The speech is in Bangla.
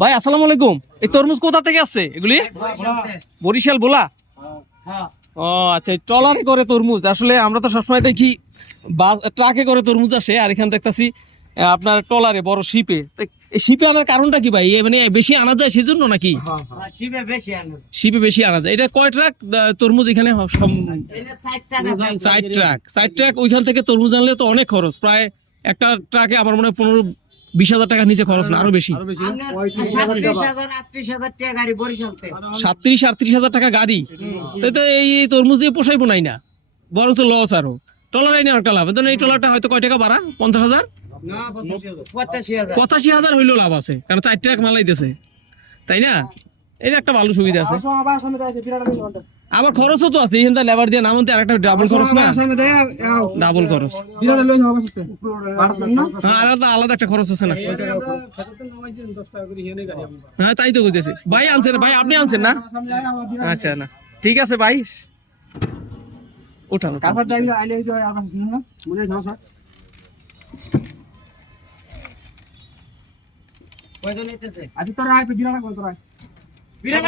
ভাই আসসালামু আলাইকুম। এই তরমুজ কোথা থেকে আসছে এগুলি? বরিশাল বোলা। ও আচ্ছা, ট্রলারে করে তরমুজ। আসলে আমরা তো সবসময় দেখি ট্রাকে করে তরমুজ আসে, আর এখানে দেখতেছি আপনার ট্রলারে বড় শিপে। এই শিপে আনার কারণটা কি ভাই? মানে বেশি আনা যায় সেজন্য নাকি? শিপে বেশি আনা যায়। এটা কয় ট্রাক তরমুজ এখানে? 60 ট্রাক। 60 ট্রাক ওইখান থেকে তরমুজ আনলে তো অনেক খরচ। প্রায় একটা ট্রাকে আমার মনে হয় 15-20 হাজার টাকার নিচে খরচ না, আরো বেশি। 37-38 হাজার টাকা গাড়ি। তাই তো এই তরমুজ দিয়ে পোষাইবো নাই না, বরঞ্চ লস। আরো ট্রলার আইনে একটা লাভ। এই ট্রলারটা হয়তো কয় টাকা ভাড়া? 50,000 85,000 হইলেও লাভ আছে, কারণ 4 ট্রাক মালাইতেছে, তাই না? এটা একটা ভালো সুবিধা আছে। আবার খরচও তো আছে, এখানটা লেবার দিয়ে নামতে আরেকটা ডাবল খরচ না? ডাবল খরচ, আলাদা আলাদা একটা খরচ আছে না? হ্যাঁ তাই তো কইতেছি। ভাই আনছেন? ভাই আপনি আনছেন না? আচ্ছা, না ঠিক আছে ভাই, ওঠান। আজ তোরা বিরাট